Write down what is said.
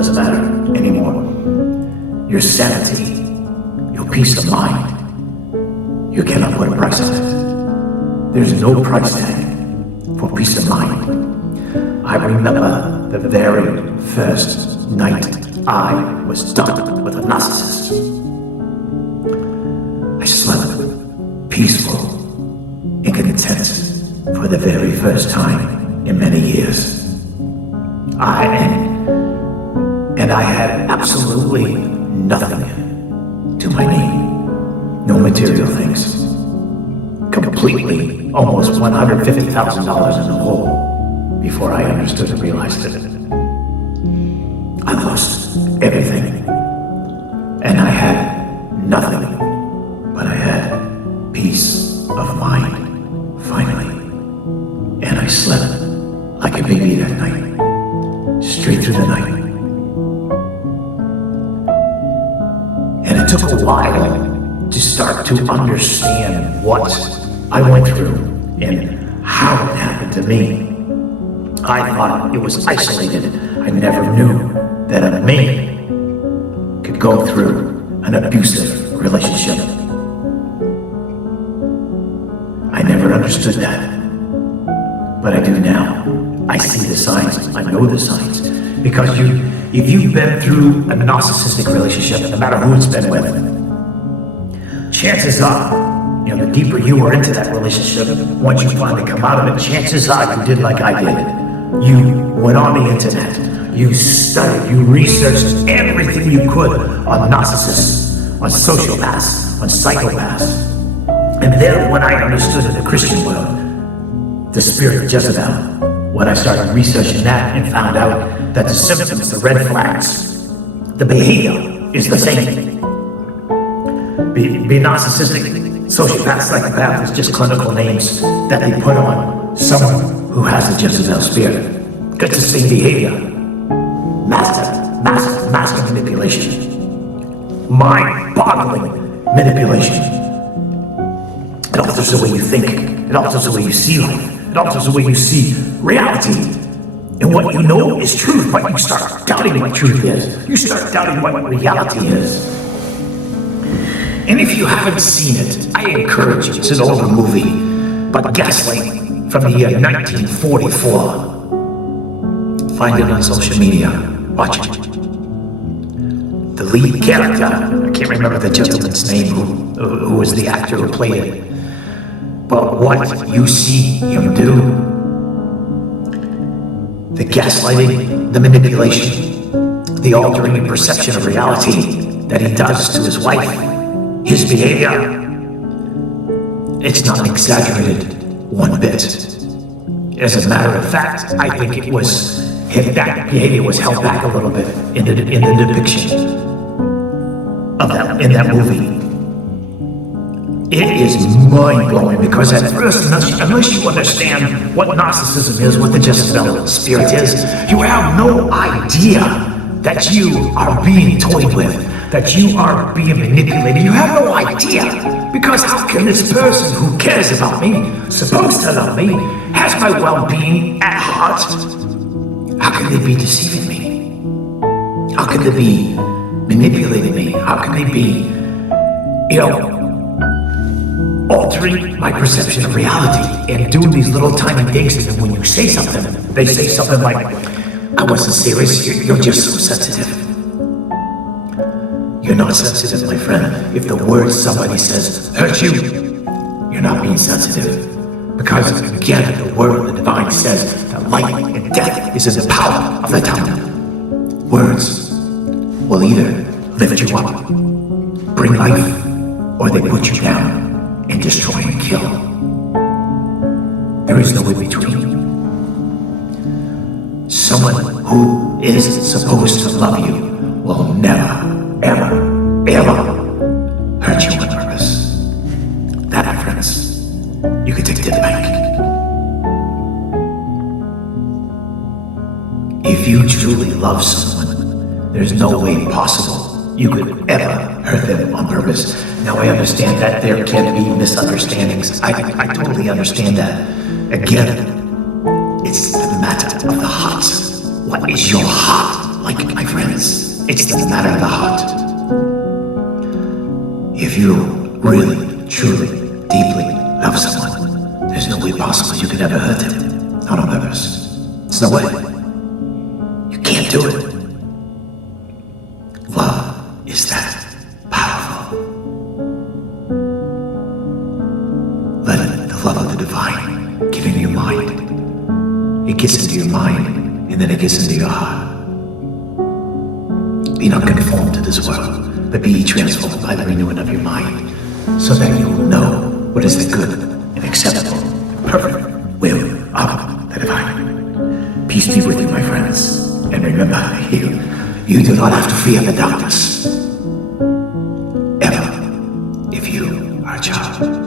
doesn't matter anymore. Your sanity, your peace of mind, you cannot put a price on it. There's no price tag for peace of mind. I remember the very first night I was done with a narcissist. I slept peaceful and content for the very first time in many years. And I had absolutely nothing to my name. No material things. Completely, almost $150,000 in the hole before I understood and realized it. I lost everything. And I had nothing, but I had peace of mind, finally. And I slept like a baby that night, straight through the night. And it took a while to start to understand what I went through and how it happened to me. I thought it was isolated. I never knew that a man could go through an abusive relationship. I never understood that. But I do now. I see the signs. I know the signs. Because if you've been through a narcissistic relationship, no matter who it's been with, chances are, the deeper you were into that relationship, once you finally come out of it, chances are you did like I did. You went on the internet. You studied. You researched everything you could on narcissists, on sociopaths, on psychopaths. And then when I understood in the Christian world, the spirit of Jezebel, when I started researching that and found out that the symptoms, the red flags, the behavior is the same. Be narcissistic, sociopath, psychopath is just clinical names that they put on someone who has the Jezebel spirit. Got the same behavior. Master manipulation. Mind-boggling manipulation. It alters the way you think. It alters the way you see life. It alters the way you see reality. And what you know is truth, but you start doubting what truth is. You start doubting what reality is. And if you haven't seen it, I encourage you. It's an older movie, but Gaslight from the year 1944. Find it on social media. Watch it. The lead character, I can't remember the gentleman's name who was the actor who played it. But what you see him do, the gaslighting, the manipulation, the altering and perception of reality that he does to his wife, his behavior, it's not exaggerated one bit. As a matter of fact, I think that behavior was held back a little bit in the depiction of that in that movie. It is mind-blowing because at first, unless you understand what narcissism is, what the Jezebel spirit is, you have no idea that you are being toyed with, that you are being manipulated. You have no idea. Because how can this person who cares about me, supposed to love me, has my well-being at heart, how can they be deceiving me? How can they be manipulating me? How can they be, altering my perception of reality and doing these little tiny things? And then when you say something, they say something like, I wasn't serious, you're just so sensitive. You're not sensitive, my friend. If the words somebody says hurt you, you're not being sensitive. Because again, the word of the divine says that life and death is in the power of the tongue. Words will either lift you up, bring life, or they put you down and destroy and kill. There is no in between. Someone who is supposed to love you will never, ever, ever hurt you on purpose. That, my friends, you can take to the bank. If you truly love someone, there's no way possible you could ever hurt them on purpose. Now, I understand that there can be misunderstandings. I totally understand that. Again, it's the matter of the heart. What is your heart like my friends. It's the matter of the heart. If you really, truly, deeply love someone, there's no way possible you could ever hurt him. Not on purpose. There's no way. You can't do it. Love is that powerful. Let the love of the divine get into your mind. It gets into your mind, and then it gets into your heart. Be not conformed to this world, but be ye transformed by the renewing of your mind, so that you will know what is the good and acceptable, perfect will of the divine. Peace be with you, my friends, and remember, you do not have to fear the darkness, ever, if you are a child.